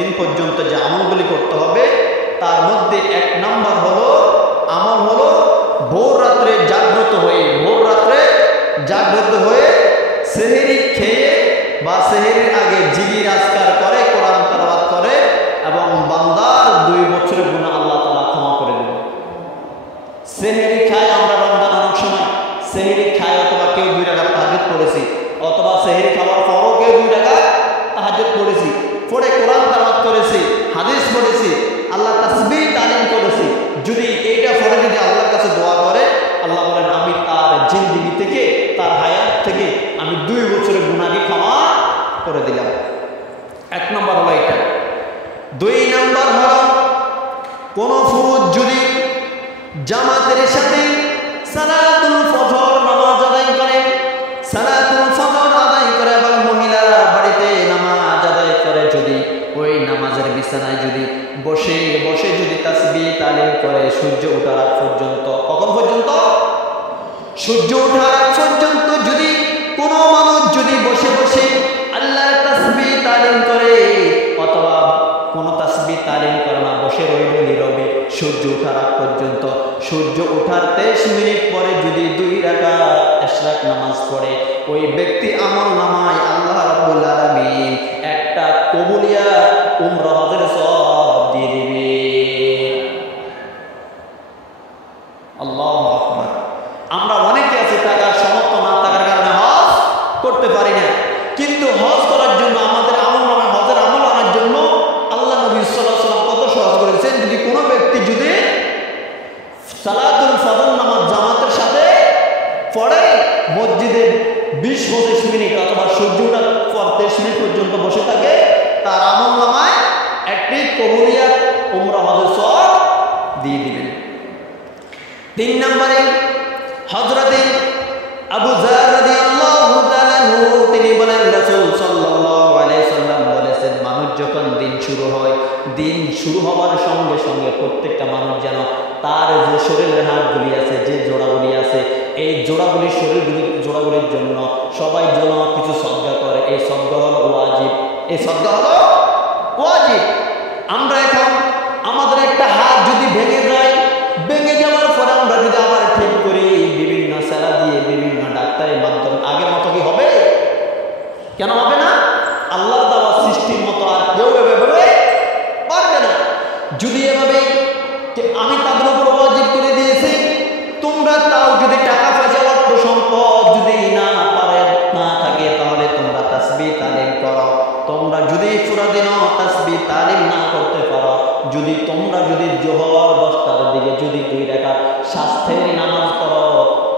দিন পর্যন্ত যে আমলগুলি করতে হবে তার মধ্যে এক নাম্বার হলো আমল হলো ভোর রাত্রে জাগ্রত হয়ে সেহরি খেয়ে বা সেহরির আগে জিকির আজকার করে, কোরআন তেলাওয়াত করে এবং বান্দার 2 বছরের গুনাহ আল্লাহ তাআলা ক্ষমা করে দেবেন। সেহরি খায়, আমরা রমজান অনেক সময় সেহরি খায়, অথবা কেউ 2 রাকাত তাহাজ্জুদ পড়েছি, অথবা সেহরি খাওয়ার পরও কেউ 2 রাকাত তাহাজ্জুদ পড়েছি, পড়ে কোরআন তেলাওয়াত করেছি, হাদিস পড়েছি, আল্লাহ তাসবিহ তালিম করেছি। যদি এইটা পড়ে যদি আল্লাহর কাছে দোয়া করে, আল্লাহ বলেন আমি তার জিন্দেগি থেকে, তার হায়াত থেকে আমি 2 বছরের গুনাহকে ক্ষমা করে দিলাম। 1 নম্বর হলো এটা। 2 নম্বর হলো কোন পুরুষ যদি জামাতের সাথে সালাতুল ফজর নামাজ আদায় করে, এবং মহিলারা বাড়িতে নামাজ আদায় করে, যদি ওই নামাজের বিছানায় যদি বসে বসে যদি তাসবিহ তালিম করে সূর্য ওঠার আগ পর্যন্ত, কখন পর্যন্ত? সূর্য ওঠার আগ পর্যন্ত যদি কোনো মানুষ যদি বসে বসে আল্লাহর তাসবিহ তালিম করে, অথবা কোনো তাসবিহ তালিম করে না, বসে রইল নীরবে সূর্য ওঠার আগ পর্যন্ত, সূর্য ওঠার 23 মিনিট পরে যদি 2 রাকাত ইশরাক নামাজ পড়ে, ওই ব্যক্তি আমল নামায় আল্লাহ রাব্বুল আলামিন একটা কবুলিয়া উমরা হজের সওয়াব দিয়ে দিবে। আল্লাহু আকবার। আমরা অনেকে আছি টাকা সামর্থ্য না থাকার কারণে হজ করতে পারি না, কিন্তু হজ করার জন্য আমাদের আমল নামায় হজের আমল আনার জন্য আল্লাহ নবী সাল্লাল্লাহু আলাইহি ওয়াসাল্লাম কত সহজ করেছেন। যদি কোনো ব্যক্তি যদি সালাতুল ফজর নামাজ জামাতের সাথে পড়ে, মসজিদে 20-25 মিনিট অথবা সূর্য ওঠার পর 23 মিনিট পর্যন্ত বসে থাকে, তার আমল নামায় একটি কবুলিয়া উমরা হজের সওয়াব দিয়ে দিবেন। 3 নম্বরে হযরতে আবু যার রাদিয়াল্লাহু তাআলা আনহু তিনি বলেন, রাসূল সাল্লাল্লাহু আলাইহি সাল্লাম বলেছেন, মানুষ যখন দিন শুরু হয়, দিন শুরু হওয়ার সঙ্গে সঙ্গে প্রত্যেকটা মানুষ যেন তার যে শরীরের হাড়গুলি আছে, যে জোড়াগুলি আছে, এই জোড়াগুলির জোড়াগুলির জন্য সবাই যেন কিছু সদকা করে। এই সদকা হলো ওয়াজিব। আমরা এখন আমাদের একটা হাত যদি ভেঙে যায়, ভেঙে যাওয়ার পরে আমরা যদি আবার ঠিক করি, বিভিন্ন সেরা দিয়ে বিভিন্ন ডাক্তারের মাধ্যমে, আগের মতো কি হবে? কেন হবে না? আল্লাহর দেওয়া সৃষ্টির মতো আর কেউ এভাবে পারবে না। যদি এভাবে আমি তাদের উপর ওয়াজিব করে দিয়েছি, তোমরা তাও যদি টাকা পয়সা অর্থ সম্পদ যদি না থাকে, তাহলে তোমরা তাসবিহ তালিম করো। তোমরা যদি পুরো দিন তাসবিহ তালিম না করতে পারো, যদি তোমরা যদি জোহর 10টার দিকে যদি 2 রাকাত স্বাস্থ্যের নামাজ করো,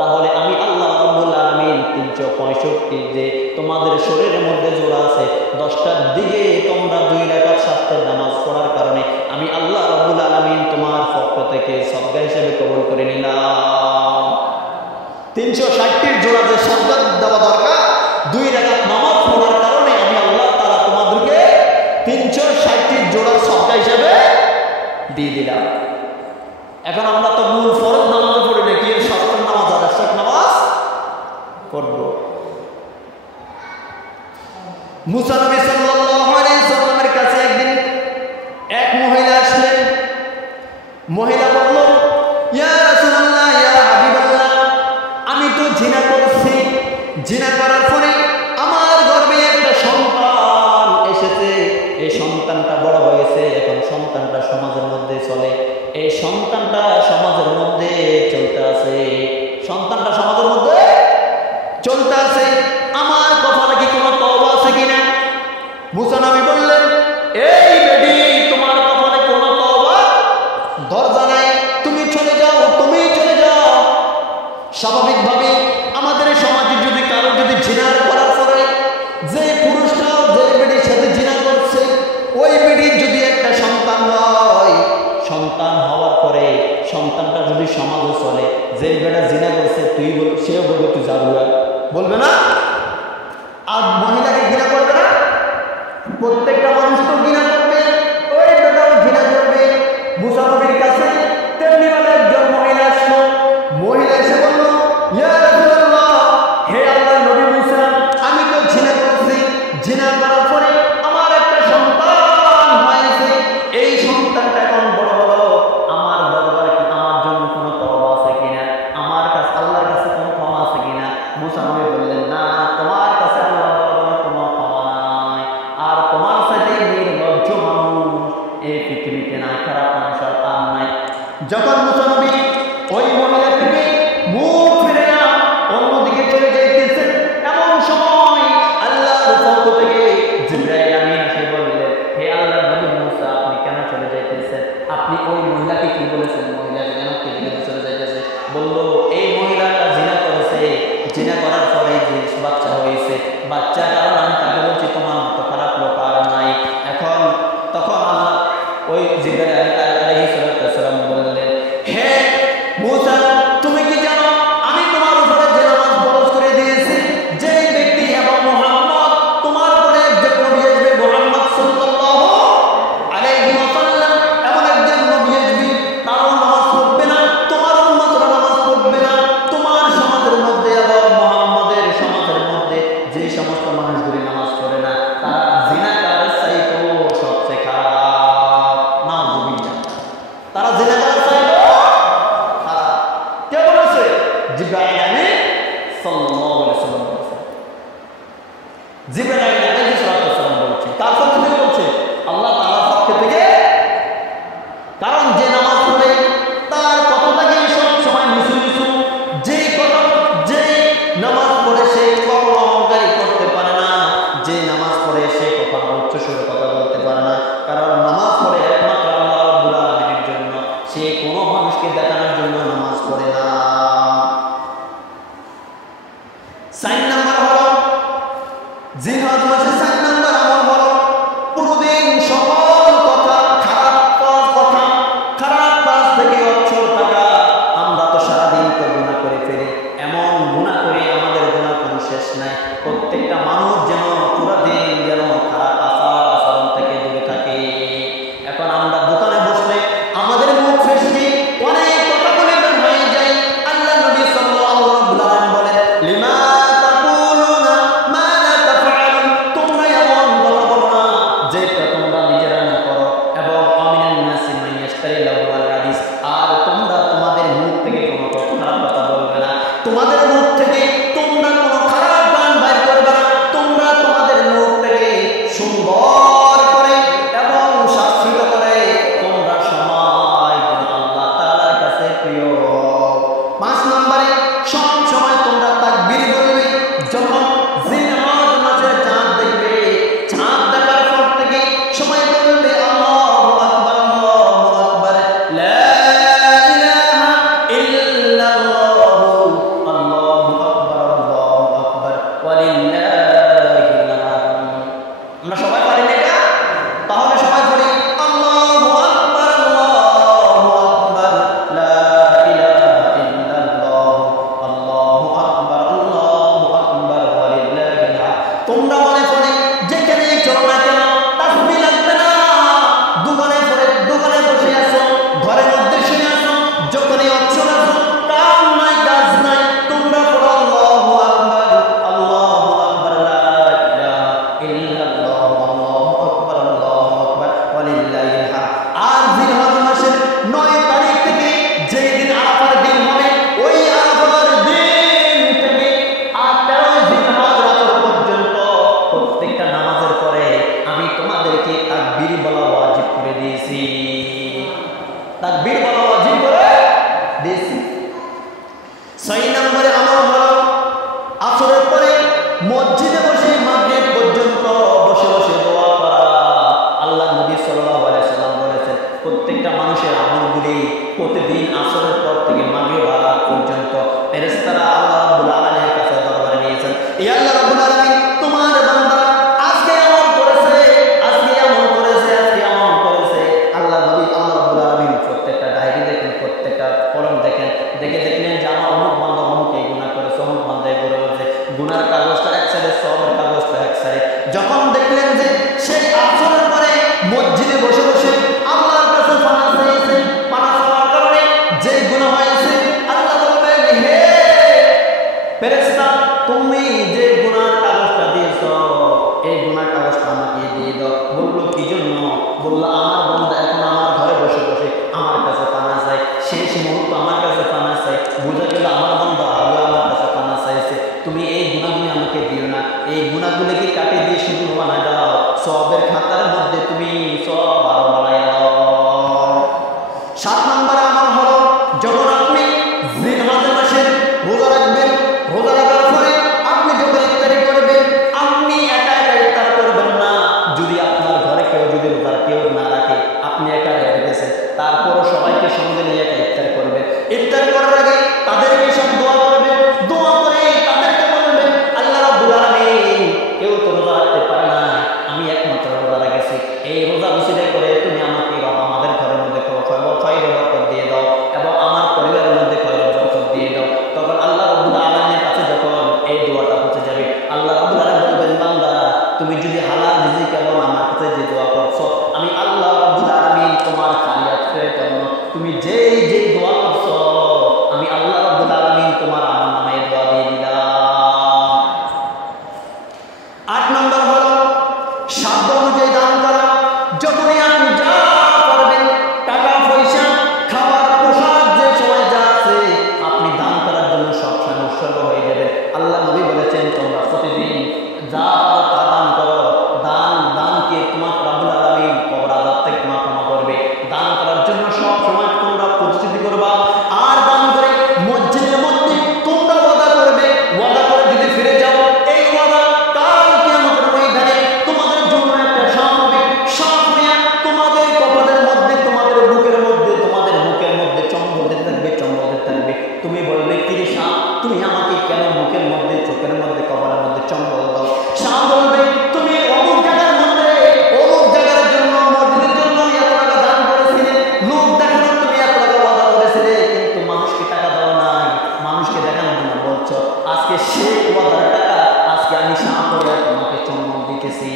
তাহলে আমি আল্লাহ রাব্বুল আলামিন 365 যে তোমাদের শরীরের মধ্যে জোড়া আছে, 10টার দিকে তোমরা 2 রাকাত স্বাস্থ্যের নামাজ পড়ার কারণে আমি আল্লাহ রাব্বুল আলামিন তোমার পক্ষ থেকে সদকা হিসেবে কবুল করে নিলাম। 360টির জোড়া যে সদকা দেওয়া দরকার, 2 রাকাত নামাজ পড়ার কারণে আমি আল্লাহ তাআলা তোমাদেরকে 360টির জোড়া সদকা হিসেবে দিয়ে দিলাম। এখন আমরা তো মূল ফরজ নামাজ পড়ি না, কি সাতটার নামাজ আর ইশরাক নামাজ পড়ব। মুসা নবী সাল্লাল্লাহু আলাইহি সাল্লামের কাছে একদিন এক মহিলা আসলেন। মহিলা বলল, ইয়া রাসূলুল্লাহ, ইয়া হাবিবাল্লাহ, আমি তো জিনা করছি, জিনা করার পরে আমার গর্ভে একটা সন্তান এসেছে, এই সন্তানটা বড় হয়েছে, এখন সন্তানটা সমাজের মধ্যে চলে, এই সন্তানটা সমাজের মধ্যে চলতে আছে, সন্তানটা সমাজের মধ্যে চলতে আছে, আমার কপালে কি কোনো তওবা আছে কিনা? মুসা নবী বললেন, এই বেটি, তোমার কপালে কোনো তওবা দরজা নাই, তুমি চলে যাও, তুমি চলে যাও। স্বাভাবিকভাবে আমাদের সমাজে যদি কারো যদি জিনার করার পরে যে পুরুষটা যে বেটির সাথে জিনা করছে, ওই বেটির যদি একটা সন্তান হয়, সন্তান হওয়ার পরে সন্তানটা যদি সমাজে চলে, যে বেটা জিনা করছে তুই সে বলবে তুই জাদুয়া, বলবে না? আর মহিলাকে ঘৃণা করবে না? প্রত্যেক তাকবীর বলা ওয়াজিব করে দিয়েছি। 6 নম্বরে আমল হলো আসরের পরে মসজিদে বসে মাগরিব পর্যন্ত বসে বসে দোয়া করা। আল্লাহ নবী সাল্লাল্লাহু আলাইহি সাল্লাম বলেছেন প্রত্যেকটা মানুষের আমলগুলি প্রতিদিন আসরের পর থেকে মাগরিব পর্যন্ত ফেরেশতারা আল্লাহ রাব্বুল আলামিনের কাছে দরবারে নিয়েছেন, ই আল্লাহ রাব্বুল আলামিন তোমার বান্দা আজকে আমল করেছে, আজকে আমল করেছে, আজকে আমল করেছে। আল্লাহ নবী আল্লাহ রাব্বুল আলামিন প্রত্যেকটা ডায়েরি দেখেন, প্রত্যেকটা কলম দেখেন, দেখে দেখলেন যে আমার অমুক বান্দা অমুক এই গুনাহ করেছে, অমুক বান্দা এই করে বলেছে। গুনার কাগজটা এক সাইডে, সওয়াবের কাগজটা এক সাইডে। যখন দেখলেন যে সেই আসরের পরে মসজিদে বসে বসে আল্লাহর কাছে পানা চাইছে, পানা চাওয়ার কারণে যে গুনাহ হয়েছে, আল্লাহ বলবেন হে ফেরেশতা তুমি যে গুনার কাগজটা দিয়েছো এই গুনার কাগজটা আমাকে দিয়ে দাও। বললো কি জন্য? বললো আমার বান্দা এখন আমার ঘরে বসে বসে আমার কাছে পানা চাই, শেষ মুহূর্ত আমার কাছে পানা চাই। বুঝা গেল আমার বান্দা আগে আমার কাছে পানা চাইছে, তুমি এই গুনাহগুলি আমাকে দিও না, এই গুনাহগুলিকে কাটে দিয়ে শুধু বানায় দাও, সওয়াবের খাতার মধ্যে তুমি সওয়াব আরো বাড়ায় দাও। 7 নম্বর আমল হলো যখন আপনি জিলহজ মাসের রোজা রাখবেন, রোজা রাখার পরে আপনি যখন ইফতারি করবেন, আপনি একা একা ইফতার করবেন না। যদি আপনার ঘরে কেউ যদি রোজা কেউ না রাখে, আপনি একা রেখে গেছেন, তারপরও সবাইকে সঙ্গে নিয়ে একা ইফতার করবেন। ইফতার করার আগে তাদেরকে সব দোয়া করবেন, দোয়া করে তাদেরকে বলবেন আল্লাহ রাব্বুল আলামিন কেউ তো রোজা রাখতে পারে না, আমি একমাত্র রোজা রেখেছি, এই রোজা উসিলা করে তুমি আমাকে আমাদের ঘরের মধ্যে খয়র বরকত দিয়ে দাও এবং আমার পরিবারের মধ্যে খয়র বরকত দিয়ে দাও। তখন আল্লাহ রাব্বুল আলামিনের কাছে যখন এই দোয়াটা পৌঁছে যাবে, আল্লাহ রাব্বুল আলামিন বলবেন বান্দা তুমি যদি হালাল রিজিক এবং আমার কাছে যে দোয়া করছো, আমি আল্লাহ রাব্বুল আলামিন তোমার খালিয়াত করে দেব। তুমি যেই যে দোয়া করছো আমি আল্লাহ রাব্বুল আলামিন তোমার আমার নামে দোয়া দিয়ে দিলাম। 8 নম্বর হলো সাধ্য অনুযায়ী দান করা। যখনই আপনি যা পারবেন, টাকা পয়সা খাবার পোশাক যে সময় যা আছে আপনি দান করার জন্য সব সময় উৎসর্গ হয়ে যাবেন। আল্লাহ নবী বলেছেন তোমরা প্রতিদিন যা পারো তা দান করো, দানকে তোমার রাব্বুল আলামিন কবর আযাব থেকে ক্ষমা করবে। দান করার জন্য সব সময় তোমরা প্রস্তুতি করবা। আর দান করে মসজিদের মধ্যে তোমরা ওয়াদা করবে, ওয়াদা করে যদি ফিরে যাও এই ওয়াদা কাল কিয়ামতের ময়দানে তোমাদের জন্য একটা সাপ হবে, সাপ নিয়ে তোমাদের কপালের মধ্যে, তোমাদের বুকের মধ্যে, তোমাদের মুখের মধ্যে চম্বলতে থাকবে, চম্বলতে থাকবে। তুমি বলবে কি রে সাপ, তুমি আমাকে কেন মুখের মধ্যে, চোখের মধ্যে, কপালের মধ্যে চম্বল দাও? সাপ বলবে তুমি অমুক জায়গার মধ্যে অমুক জায়গার জন্য মসজিদের জন্য এত টাকা দান করেছিলে, লোক দেখানোর তুমি এত টাকা ওয়াদা করেছিলে, কিন্তু মানুষকে টাকা দাও নাই, মানুষকে দেখানোর জন্য বলছো। আজকে সেই ওয়াদার টাকা আজকে আমি সাপ হয়ে তোমাকে চম্বল দিতেছি।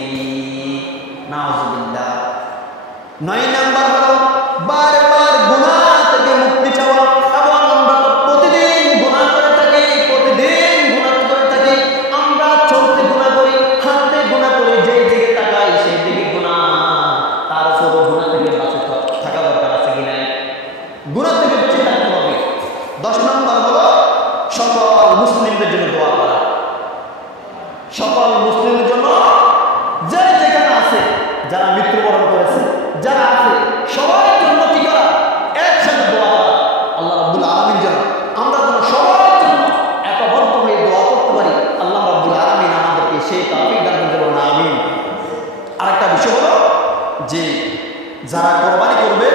নাউজুবিল্লাহ। 9 নাম্বার হলো বারবার গুনাহ থেকে মুক্তি চাওয়া। এবং আমরা তো প্রতিদিন গুনাহ করে থাকি, প্রতিদিন গুনাহ করে থাকি। আমরা চলতে গুনাহ করি, হাঁটতে গুনাহ করি, যেই দিকে তাকাই সেই দিকে গুনাহ। তারপরও গুনাহ থেকে বাঁচে থাকা দরকার আছে কি নাই? গুনাহ থেকে বেঁচে থাকতে হবে। 10 নম্বর হলো সকল মুসলিমদের জন্য দোয়া করা। সকল মুসলিমদের জন্য যে যেখানে আছে, যারা মৃত্যুবরণ করেছে, যারা আছে সবার জন্য কি করা? একসাথে দোয়া করা। আল্লাহ রাব্বুল আলামিন যেন আমরা যেন সবার জন্য একবদ্ধ হয়ে দোয়া করতে পারি। আল্লাহ রাব্বুল আলামিন আমাদেরকে সেই তৌফিক দান করুন, আমিন। আরেকটা বিষয় হলো যে যারা কোরবানি করবে,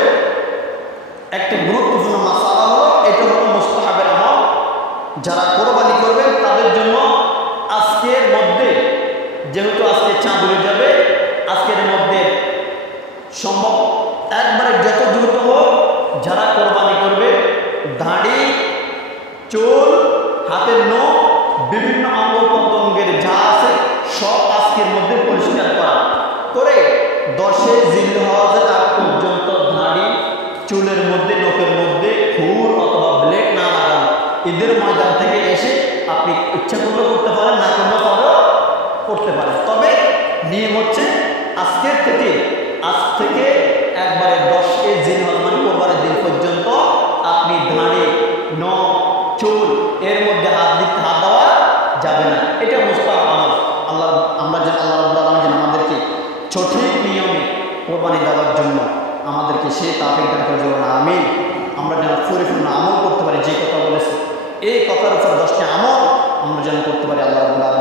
একটা গুরুত্বপূর্ণ মাসালা হলো এটা হলো মুস্তাহাবের আমল। যারা কোরবানি করবে তাদের জন্য আজকের মধ্যে, যেহেতু আজকে চাঁদ উঠে যাবে, আজকের মধ্যে সম্ভব একবারে যত দ্রুত হোক যারা কোরবানি করবে দাড়ি, চুল, হাতের নখ, বিভিন্ন অঙ্গ প্রত্যঙ্গের যা আছে সব আজকের মধ্যে পরিষ্কার করা করে 10 জিলহজের আগ পর্যন্ত দাড়ি, চুলের মধ্যে, নখের মধ্যে খুর অথবা ব্লেড না লাগানো। ঈদের ময়দান থেকে এসে আপনি ইচ্ছা করলে করতে পারেন, না করলে করতে পারেন। তবে নিয়ম হচ্ছে আজকের থেকে, আজ থেকে একবারে 10 জিলহজ মানে কোরবানির দিন পর্যন্ত আপনি দাড়ি, নখ, চুল এর মধ্যে হাত দেওয়া যাবে না। এটা মুস্তাহাব আমল। আল্লাহ রাব্বুল আলামিন আমাদেরকে সঠিক নিয়মে কোরবানি দেওয়ার জন্য আমাদেরকে মধ্যে সে তাফিক দান করে যাবো না আমিন। আমরা যেন পরিপূর্ণ আমল করতে পারি, যে কথা বলেছে এই কথার উপর 10টি আমল আমরা যেন করতে পারি। আল্লাহ রাব্বুল আলামিন